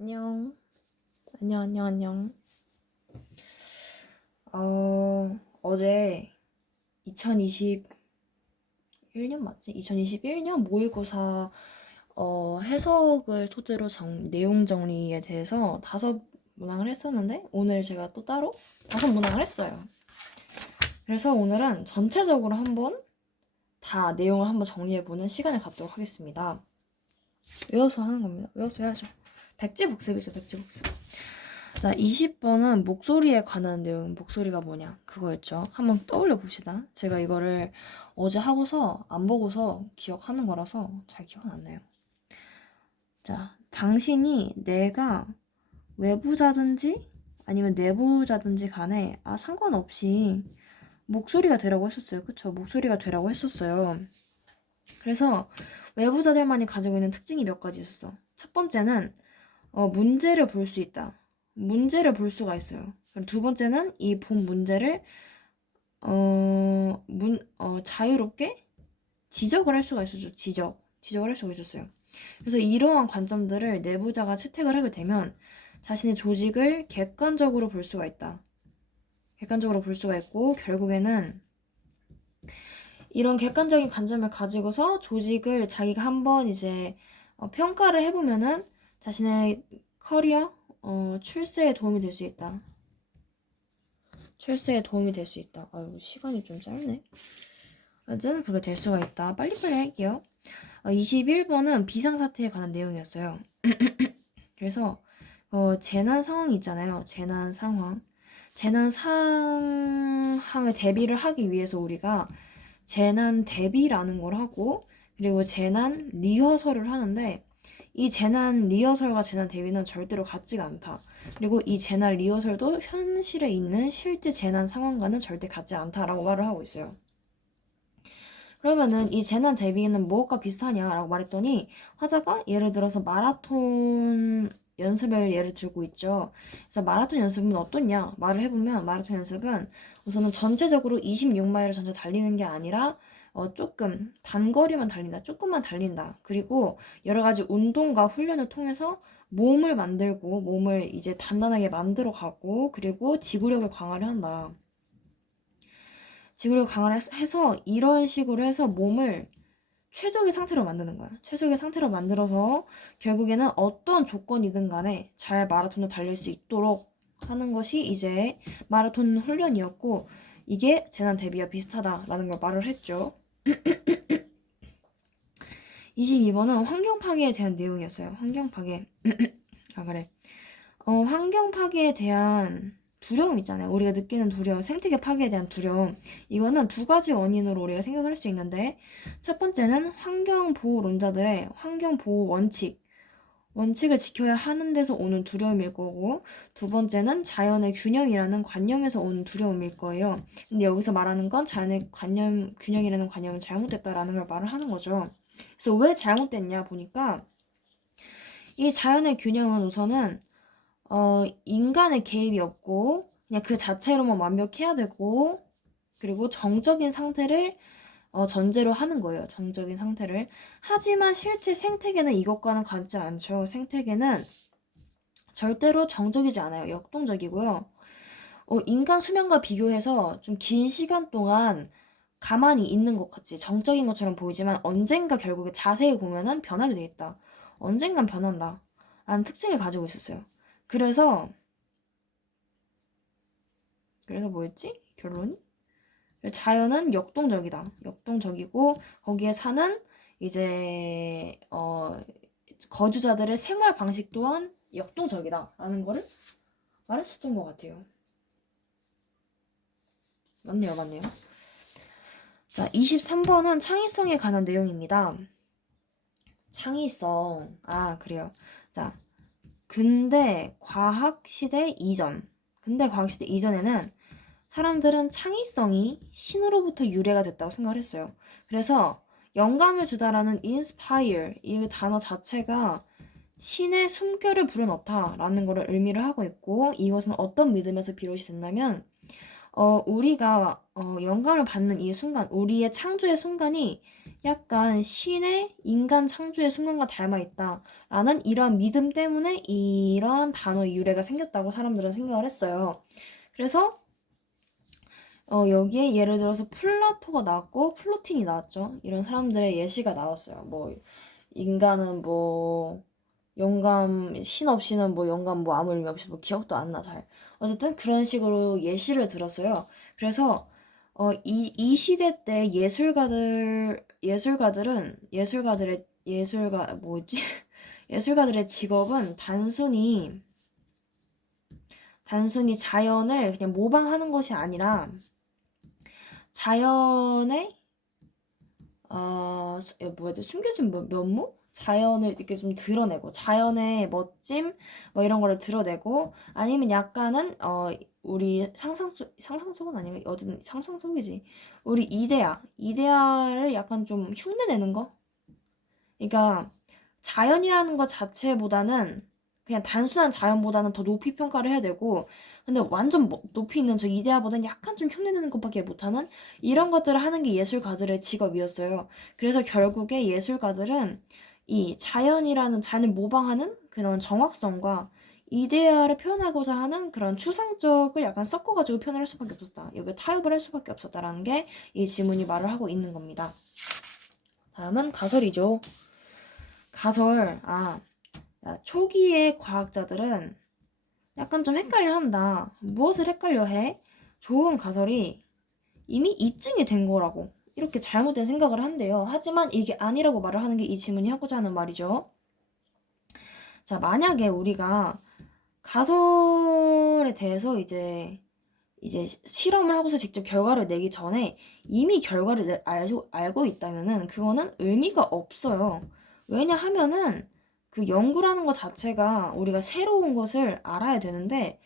안녕. 안녕. 어제 2021년 맞지? 2021년 모의고사 해석을 토대로 내용 정리에 대해서 5문항을 했었는데 오늘 제가 또 따로 5문항을 했어요. 그래서 오늘은 전체적으로 한번 다 내용을 한번 정리해보는 시간을 갖도록 하겠습니다. 외워서 하는 겁니다. 외워서 해야죠. 백지복습이죠, 백지복습. 자, 20번은 목소리에 관한 내용, 목소리가 뭐냐, 그거였죠. 한번 떠올려 봅시다. 제가 이거를 어제 하고서 안 보고서 기억하는 거라서 잘 기억 안 나요. 자, 당신이 내가 외부자든지 아니면 내부자든지 간에 상관없이 목소리가 되라고 했었어요. 그쵸? 목소리가 되라고 했었어요. 그래서 외부자들만이 가지고 있는 특징이 몇 가지 있었어. 첫 번째는 문제를 볼 수 있다. 문제를 볼 수가 있어요. 그리고 두 번째는 이 본 문제를 자유롭게 지적을 할 수가 있었죠. 지적을 할 수가 있었어요. 그래서 이러한 관점들을 내부자가 채택을 하게 되면 자신의 조직을 객관적으로 볼 수가 있다. 객관적으로 볼 수가 있고 결국에는 이런 객관적인 관점을 가지고서 조직을 자기가 한번 이제 평가를 해보면은 자신의 커리어, 출세에 도움이 될 수 있다. 출세에 도움이 될 수 있다. 아유, 시간이 좀 짧네. 어쨌든 그렇게 될 수가 있다. 빨리빨리 할게요. 21번은 비상사태에 관한 내용이었어요. 그래서 재난 상황이 있잖아요. 재난 상황. 재난 상황에 대비를 하기 위해서 우리가 재난 대비라는 걸 하고 그리고 재난 리허설을 하는데 이 재난 리허설과 재난 대비는 절대로 같지가 않다. 그리고 이 재난 리허설도 현실에 있는 실제 재난 상황과는 절대 같지 않다라고 말을 하고 있어요. 그러면은 이 재난 대비는 무엇과 비슷하냐라고 말했더니 화자가 예를 들어서 마라톤 연습을 예를 들고 있죠. 그래서 마라톤 연습은 어떻냐 말을 해보면 마라톤 연습은 우선은 전체적으로 26마일을 전체 달리는 게 아니라 조금 단거리만 달린다. 조금만 달린다. 그리고 여러 가지 운동과 훈련을 통해서 몸을 만들고 몸을 이제 단단하게 만들어 가고 그리고 지구력을 강화를 한다. 지구력을 강화를 해서 이런 식으로 해서 몸을 최적의 상태로 만드는 거야. 최적의 상태로 만들어서 결국에는 어떤 조건이든 간에 잘 마라톤을 달릴 수 있도록 하는 것이 이제 마라톤 훈련이었고 이게 재난 대비와 비슷하다라는 걸 말을 했죠. 22번은 환경 파괴에 대한 내용이었어요. 환경 파괴. 그래. 환경 파괴에 대한 두려움 있잖아요. 우리가 느끼는 두려움, 생태계 파괴에 대한 두려움. 이거는 두 가지 원인으로 우리가 생각을 할 수 있는데, 첫 번째는 환경보호론자들의 환경보호 원칙을 지켜야 하는 데서 오는 두려움일 거고, 두 번째는 자연의 균형이라는 관념에서 오는 두려움일 거예요. 근데 여기서 말하는 건 자연의 균형이라는 관념은 잘못됐다라는 걸 말을 하는 거죠. 그래서 왜 잘못됐냐 보니까, 이 자연의 균형은 우선은 인간의 개입이 없고 그냥 그 자체로만 완벽해야 되고 그리고 정적인 상태를 전제로 하는 거예요. 정적인 상태를. 하지만 실제 생태계는 이것과는 같지 않죠. 생태계는 절대로 정적이지 않아요. 역동적이고요. 인간 수명과 비교해서 좀 긴 시간 동안 가만히 있는 것 같이 정적인 것처럼 보이지만 언젠가 결국에 자세히 보면은 변하게 돼 있다. 언젠간 변한다. 라는 특징을 가지고 있었어요. 그래서 뭐였지? 결론이? 자연은 역동적이다. 역동적이고 거기에 사는 이제 거주자들의 생활 방식 또한 역동적이다라는 거를 말했었던 것 같아요. 맞네요. 자, 23번은 창의성에 관한 내용입니다. 창의성. 그래요. 자, 근대 과학 시대 이전에는 사람들은 창의성이 신으로부터 유래가 됐다고 생각을 했어요. 그래서 영감을 주다라는 inspire 이 단어 자체가 신의 숨결을 불어넣다라는 것을 의미를 하고 있고 이것은 어떤 믿음에서 비롯이 됐냐면 우리가 영감을 받는 이 순간, 우리의 창조의 순간이 약간 신의 인간 창조의 순간과 닮아 있다라는 이런 믿음 때문에 이런 단어의 유래가 생겼다고 사람들은 생각을 했어요. 그래서 여기에 예를 들어서 플라토가 나왔고 플로틴이 나왔죠. 이런 사람들의 예시가 나왔어요. 뭐 인간은 뭐 영감 신 없이는 뭐 영감 뭐 아무 의미 없이 뭐 기억도 안 나 잘. 어쨌든 그런 식으로 예시를 들었어요. 그래서 이 시대 때 예술가들의 뭐지? 예술가들의 직업은 단순히 자연을 그냥 모방하는 것이 아니라 자연의 뭐지? 숨겨진 면모? 자연을 이렇게 좀 드러내고 자연의 멋짐 뭐 이런 거를 드러내고 아니면 약간은 우리 상상 속은 아니고 어든 상상 속이지 우리 이데아를 약간 좀 흉내내는 거. 그러니까 자연이라는 것 자체보다는 그냥 단순한 자연보다는 더 높이 평가를 해야 되고 근데 완전 높이 있는 저 이데아보다는 약간 좀 흉내내는 것밖에 못하는 이런 것들을 하는 게 예술가들의 직업이었어요. 그래서 결국에 예술가들은 이 자연을 모방하는 그런 정확성과 이데아를 표현하고자 하는 그런 추상적을 약간 섞어가지고 표현을 할 수밖에 없었다. 여기 타협을 할 수밖에 없었다라는 게 이 지문이 말을 하고 있는 겁니다. 다음은 가설이죠. 가설, 초기의 과학자들은 약간 좀 헷갈려 한다. 무엇을 헷갈려 해? 좋은 가설이 이미 입증이 된 거라고. 이렇게 잘못된 생각을 한대요. 하지만 이게 아니라고 말을 하는 게 이 지문이 하고자 하는 말이죠. 자, 만약에 우리가 가설에 대해서 이제 실험을 하고서 직접 결과를 내기 전에 이미 결과를 알고 있다면은 그거는 의미가 없어요. 왜냐하면은 그 연구라는 것 자체가 우리가 새로운 것을 알아야 되는데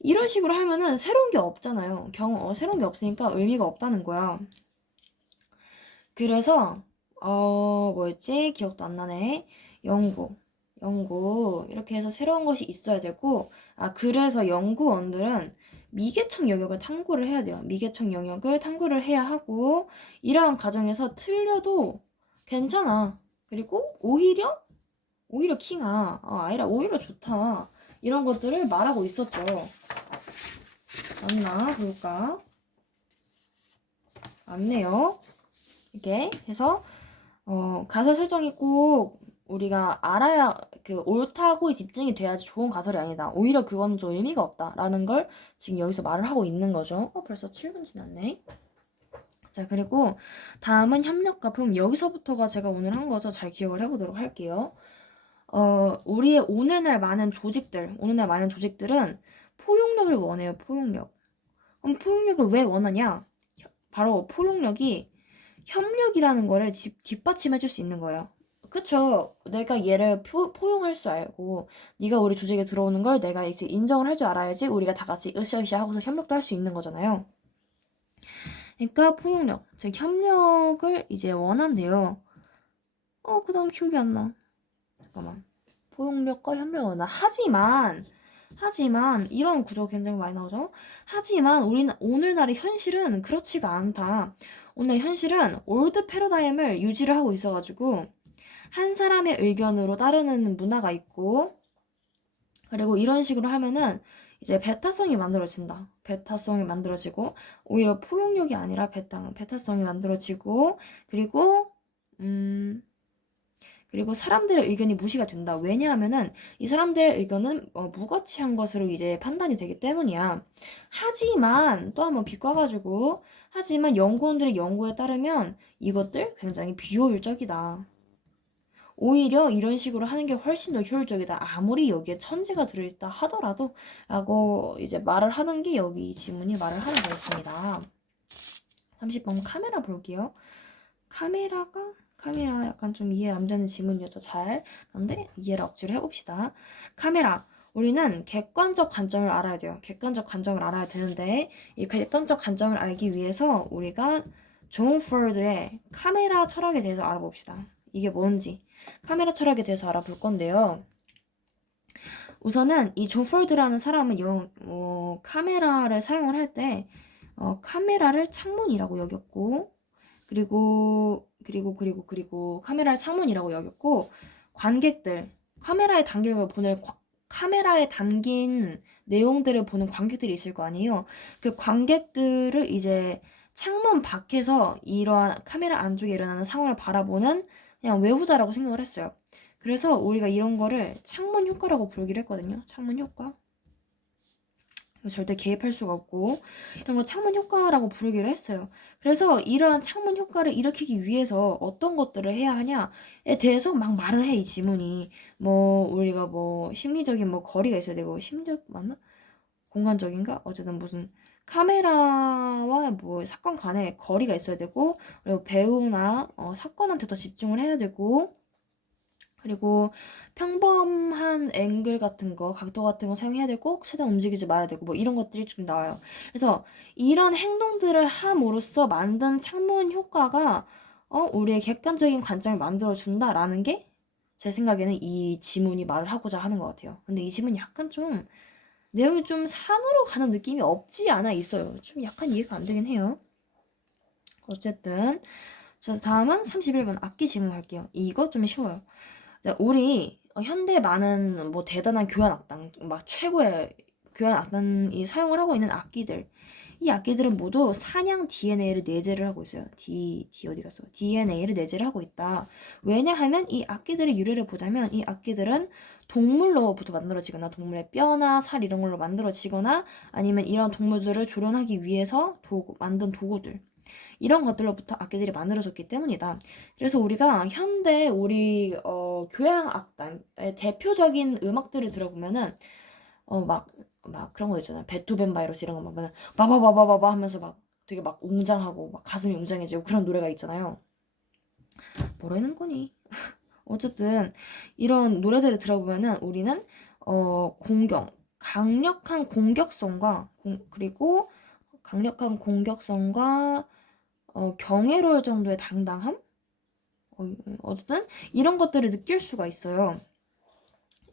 이런 식으로 하면은 새로운 게 없잖아요. 새로운 게 없으니까 의미가 없다는 거야. 그래서 뭐였지? 기억도 안 나네. 연구 이렇게 해서 새로운 것이 있어야 되고 그래서 연구원들은 미개척 영역을 탐구를 해야 돼요. 미개척 영역을 탐구를 해야 하고 이러한 과정에서 틀려도 괜찮아. 그리고 오히려 킹아 아니라 오히려 좋다. 이런 것들을 말하고 있었죠. 맞나 볼까? 맞네요. 이렇게 해서 가설 설정이 꼭 우리가 알아야 옳다고 집중이 돼야지 좋은 가설이 아니다. 오히려 그건 좀 의미가 없다라는 걸 지금 여기서 말을 하고 있는 거죠. 벌써 7분 지났네. 자, 그리고 다음은 협력가품. 여기서부터가 제가 오늘 한 거죠. 잘 기억을 해보도록 할게요. 우리의 오늘날 많은 조직들은 포용력을 원해요. 포용력. 그럼 포용력을 왜 원하냐? 바로 포용력이 협력이라는 거를 뒷받침해줄 수 있는 거예요. 그쵸? 내가 얘를 포용할 줄 알고 네가 우리 조직에 들어오는 걸 내가 이제 인정을 할 줄 알아야지 우리가 다 같이 으쌰으쌰 하고서 협력도 할 수 있는 거잖아요. 그러니까 포용력, 즉 협력을 이제 원한대요. 그 다음 기억이 안 나. 잠깐만. 포용력과 협력을 원한다. 하지만 이런 구조 굉장히 많이 나오죠. 하지만 우리는 오늘날의 현실은 그렇지가 않다. 오늘 현실은 올드 패러다임을 유지를 하고 있어가지고 한 사람의 의견으로 따르는 문화가 있고 그리고 이런 식으로 하면은 이제 배타성이 만들어지고 오히려 포용력이 아니라 배타성이 만들어지고 그리고 사람들의 의견이 무시가 된다. 왜냐하면은 이 사람들의 의견은 무거치한 것으로 이제 판단이 되기 때문이야. 하지만 또 한번 비꼬아가지고 하지만 연구원들의 연구에 따르면 이것들 굉장히 비효율적이다. 오히려 이런 식으로 하는 게 훨씬 더 효율적이다. 아무리 여기에 천재가 들어있다 하더라도 라고 이제 말을 하는 게 여기 이 지문이 말을 하는 거였습니다. 30번 카메라 볼게요. 카메라 약간 좀 이해 안 되는 지문이어도 근데 이해를 억지로 해봅시다. 카메라. 우리는 객관적 관점을 알아야 돼요. 객관적 관점을 알아야 되는데 이 객관적 관점을 알기 위해서 우리가 존 포드의 카메라 철학에 대해서 알아봅시다. 이게 뭔지 카메라 철학에 대해서 알아볼 건데요. 우선은 이 존 포드라는 사람은 카메라를 사용을 할 때 카메라를 창문이라고 여겼고, 그리고 카메라를 창문이라고 여겼고, 관객들, 카메라에 담긴 내용들을 보는 관객들이 있을 거 아니에요. 그 관객들을 이제 창문 밖에서 이러한 카메라 안쪽에 일어나는 상황을 바라보는 그냥 외부자라고 생각을 했어요. 그래서 우리가 이런 거를 창문 효과라고 부르기로 했거든요. 창문 효과. 절대 개입할 수가 없고 이런 걸 창문 효과라고 부르기로 했어요. 그래서 이러한 창문 효과를 일으키기 위해서 어떤 것들을 해야 하냐에 대해서 막 말을 해, 이 지문이. 뭐 우리가 뭐 심리적인 뭐 거리가 있어야 되고, 심리적 맞나? 공간적인가? 어쨌든 무슨 카메라와 뭐 사건 간에 거리가 있어야 되고, 그리고 배우나 사건한테 더 집중을 해야 되고, 그리고 평범한 앵글 같은 거, 각도 같은 거 사용해야 되고, 최대한 움직이지 말아야 되고, 뭐 이런 것들이 좀 나와요. 그래서 이런 행동들을 함으로써 만든 창문 효과가 우리의 객관적인 관점을 만들어준다라는 게 제 생각에는 이 지문이 말을 하고자 하는 것 같아요. 근데 이 지문이 약간 좀 내용이 좀 산으로 가는 느낌이 없지 않아 있어요. 좀 약간 이해가 안 되긴 해요. 어쨌든 자, 다음은 31번 악기 지문 갈게요. 이거 좀 쉬워요. 자, 우리 현대 많은 뭐 대단한 교향 악단, 막 최고의 교향 악단이 사용을 하고 있는 악기들. 이 악기들은 모두 사냥 DNA를 내재를 하고 있어요. D 어디 갔어? DNA를 내재를 하고 있다. 왜냐하면 이 악기들의 유래를 보자면 이 악기들은 동물로부터 만들어지거나 동물의 뼈나 살 이런 걸로 만들어지거나 아니면 이런 동물들을 조련하기 위해서 만든 도구들. 이런 것들로부터 악기들이 만들어졌기 때문이다. 그래서 우리가 현대 우리 교향 악단의 대표적인 음악들을 들어보면은 막 그런 거 있잖아요. 베토벤 바이러스 이런 거 보면은 바바바바바바 하면서 막 되게 막 웅장하고 막 가슴이 웅장해지고 그런 노래가 있잖아요. 뭐라는 거니? 어쨌든 이런 노래들을 들어보면은 우리는 강력한 공격성과 그리고 강력한 공격성과 경이로울 정도의 당당함? 어쨌든 이런 것들을 느낄 수가 있어요.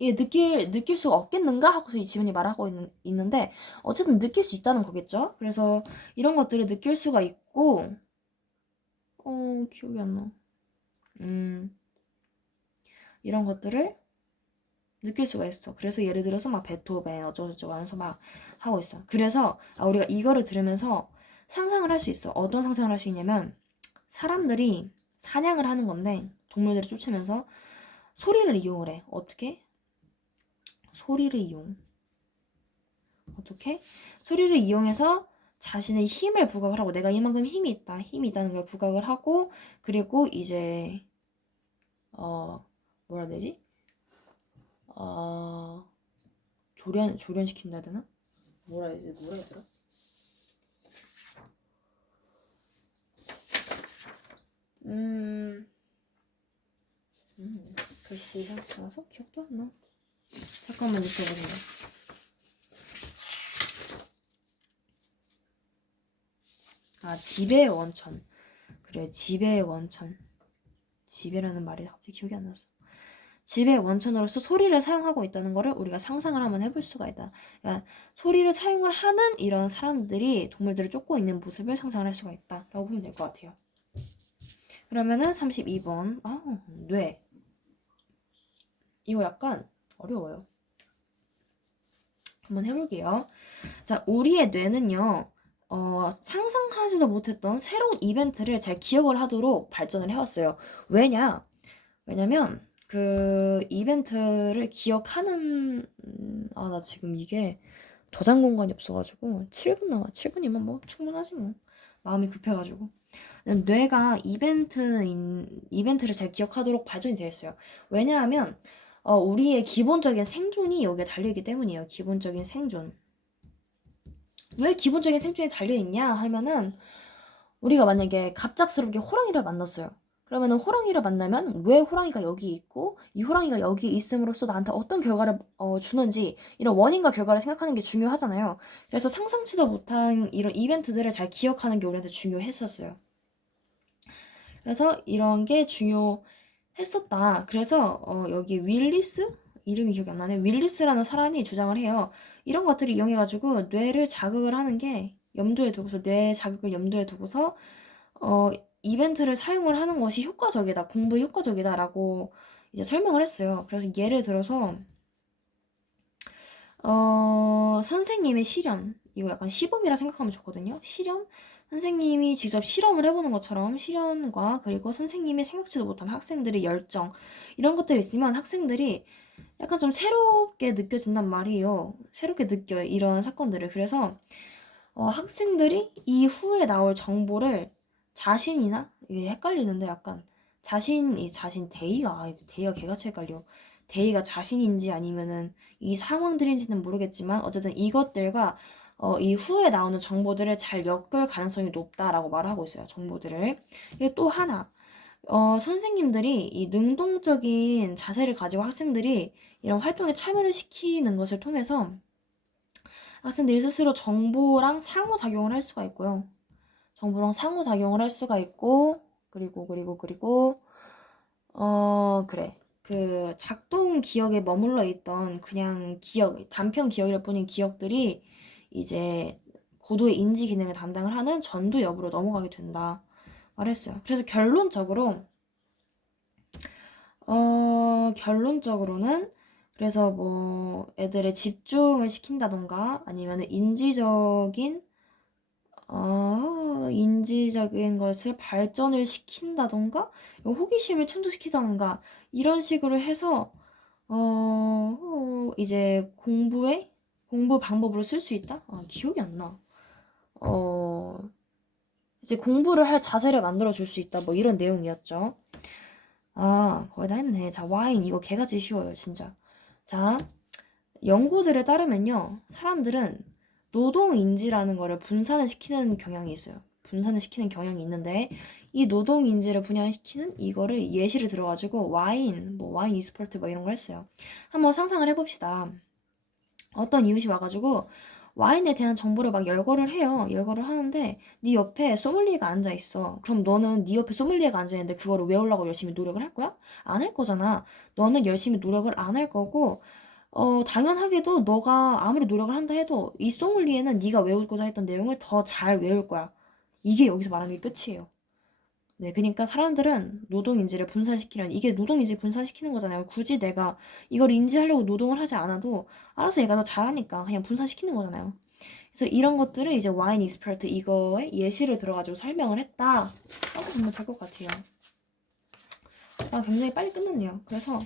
이게 느낄 수가 없겠는가 하고서 이 지문이 말하고 있는데 어쨌든 느낄 수 있다는 거겠죠. 그래서 이런 것들을 느낄 수가 있고 기억이 안 나. 이런 것들을 느낄 수가 있어. 그래서 예를 들어서 막 베토벤 어쩌고저쩌고 하면서 막 하고 있어. 그래서 우리가 이거를 들으면서 상상을 할 수 있어. 어떤 상상을 할 수 있냐면 사람들이 사냥을 하는 건데 동물들을 쫓으면서 소리를 이용을 해. 어떻게? 소리를 이용해서 자신의 힘을 부각을 하고 내가 이만큼 힘이 있다는 걸 부각을 하고 그리고 이제 뭐라 해야 되지? 조련시킨다 해야 되나? 뭐라 해야 되더라? 글씨 상처라서 기억도 안 나. 잠깐만 느껴보세요. 지배의 원천. 그래, 지배의 원천. 지배라는 말이 갑자기 기억이 안 났어. 지배의 원천으로서 소리를 사용하고 있다는 거를 우리가 상상을 한번 해볼 수가 있다. 그러니까 소리를 사용을 하는 이런 사람들이 동물들을 쫓고 있는 모습을 상상을 할 수가 있다라고 보면 될 것 같아요. 그러면은 32번 뇌. 이거 약간 어려워요. 한번 해볼게요. 자, 우리의 뇌는요. 상상하지도 못했던 새로운 이벤트를 잘 기억을 하도록 발전을 해왔어요. 왜냐면 그 이벤트를 기억하는 나 지금 이게 저장 공간이 없어가지고 7분 남아. 7분이면 뭐 충분하지 뭐. 마음이 급해가지고. 뇌가 이벤트를 잘 기억하도록 발전이 되어 있어요. 왜냐하면 우리의 기본적인 생존이 여기에 달려있기 때문이에요. 기본적인 생존. 왜 기본적인 생존이 달려있냐 하면은 우리가 만약에 갑작스럽게 호랑이를 만났어요. 그러면은 호랑이를 만나면 왜 호랑이가 여기 있고 이 호랑이가 여기 있음으로써 나한테 어떤 결과를 주는지 이런 원인과 결과를 생각하는 게 중요하잖아요. 그래서 상상치도 못한 이런 이벤트들을 잘 기억하는 게 우리한테 중요했었어요. 그래서 이런 게 중요했었다. 그래서 여기 윌리스? 이름이 기억이 안 나네. 윌리스라는 사람이 주장을 해요. 이런 것들을 이용해가지고 뇌를 자극을 하는 게 염두에 두고서 뇌 자극을 염두에 두고서 이벤트를 사용을 하는 것이 효과적이다, 공부에 효과적이다라고 이제 설명을 했어요. 그래서 예를 들어서 선생님의 실현, 이거 약간 시범이라 생각하면 좋거든요. 실현? 선생님이 직접 실험을 해보는 것처럼 실현과 그리고 선생님이 생각지도 못한 학생들의 열정, 이런 것들이 있으면 학생들이 약간 좀 새롭게 느껴진단 말이에요. 새롭게 느껴요, 이런 사건들을. 그래서 학생들이 이후에 나올 정보를 자신이나, 이게 헷갈리는데 약간 대의가 개같이 헷갈려. 대의가 자신인지 아니면은 이 상황들인지는 모르겠지만 어쨌든 이것들과 이후에 나오는 정보들을 잘 엮을 가능성이 높다라고 말을 하고 있어요. 정보들을. 그리고 또 하나, 선생님들이 이 능동적인 자세를 가지고 학생들이 이런 활동에 참여를 시키는 것을 통해서 학생들이 스스로 정보랑 상호작용을 할 수가 있고요. 정보랑 상호작용을 할 수가 있고, 그리고, 그래. 그 작동 기억에 머물러 있던 그냥 단편 기억일 뿐인 기억들이 이제 고도의 인지 기능을 담당을 하는 전두 여부로 넘어가게 된다 말했어요. 그래서 결론적으로는 그래서 뭐 애들의 집중을 시킨다던가 아니면 인지적인 것을 발전을 시킨다던가 호기심을 충족시키다던가 이런 식으로 해서 이제 공부 방법으로 쓸 수 있다? 기억이 안 나. 이제 공부를 할 자세를 만들어 줄 수 있다. 뭐 이런 내용이었죠. 거의 다 했네. 자, 와인 이거 개같이 쉬워요, 진짜. 자, 연구들에 따르면요, 사람들은 노동인지라는 거를 분산을 시키는 경향이 있어요. 분산을 시키는 경향이 있는데 이 노동인지를 분양시키는 이거를 예시를 들어가지고 와인 이스퍼트 뭐 이런 걸 했어요. 한번 상상을 해봅시다. 어떤 이웃이 와가지고 와인에 대한 정보를 막 열거를 해요. 열거를 하는데 네 옆에 소믈리에가 앉아있어. 그럼 너는 네 옆에 소믈리에가 앉아있는데 그거를 외우려고 열심히 노력을 할 거야? 안 할 거잖아. 너는 열심히 노력을 안 할 거고 당연하게도 너가 아무리 노력을 한다 해도 이 소믈리에는 네가 외우고자 했던 내용을 더 잘 외울 거야. 이게 여기서 말하는 게 끝이에요. 네, 그러니까 사람들은 노동인지를 분산시키려는 이게 노동인지 분산시키는 거잖아요. 굳이 내가 이걸 인지하려고 노동을 하지 않아도 알아서 얘가 더 잘하니까 그냥 분산시키는 거잖아요. 그래서 이런 것들을 이제 와인 익스퍼트 이거에 예시를 들어가지고 설명을 했다. 라고 보면 될 것 같아요. 굉장히 빨리 끝났네요. 그래서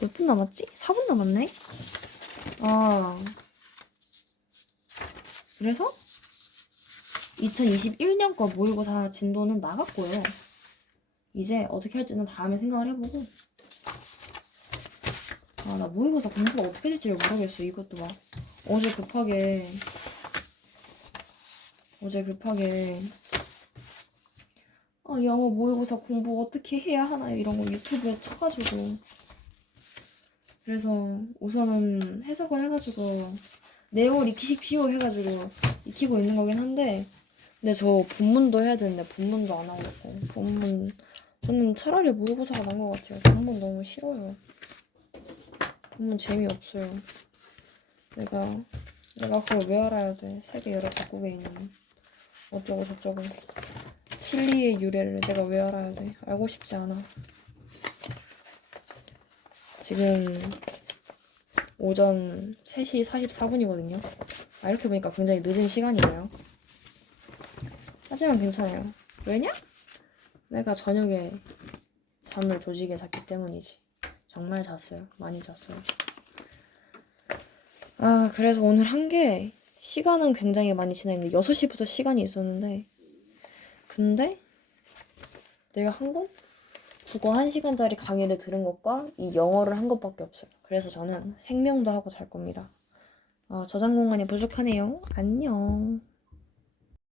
몇 분 남았지? 4분 남았네? 그래서 2021년 거 모의고사 진도는 나갔고요. 이제 어떻게 할지는 다음에 생각을 해보고. 나 모의고사 공부가 어떻게 될지 모르겠어. 이것도 막 어제 급하게 영어 모의고사 공부 어떻게 해야 하나요? 이런 거 유튜브에 쳐가지고. 그래서 우선은 해석을 해가지고 내용을 익히십시오 해가지고 익히고 있는 거긴 한데, 근데 저 본문도 해야 되는데 본문도 안 하고 있고. 저는 차라리 모의고사가 난 것 같아요. 본문 너무 싫어요. 본문 재미없어요. 내가 그걸 왜 알아야 돼? 세계 여러 각국에 있는 어쩌고 저쩌고 칠리의 유래를 내가 왜 알아야 돼? 알고 싶지 않아. 지금 오전 3시 44분이거든요. 이렇게 보니까 굉장히 늦은 시간이에요. 하지만 괜찮아요. 왜냐? 내가 저녁에 잠을 조지게 잤기 때문이지. 정말 잤어요. 많이 잤어요. 그래서 오늘 한 게 시간은 굉장히 많이 지났는데 6시부터 시간이 있었는데, 근데 내가 한 건 국어 1시간짜리 강의를 들은 것과 이 영어를 한 것밖에 없어요. 그래서 저는 생명도 하고 잘 겁니다. 저장 공간이 부족하네요. 안녕.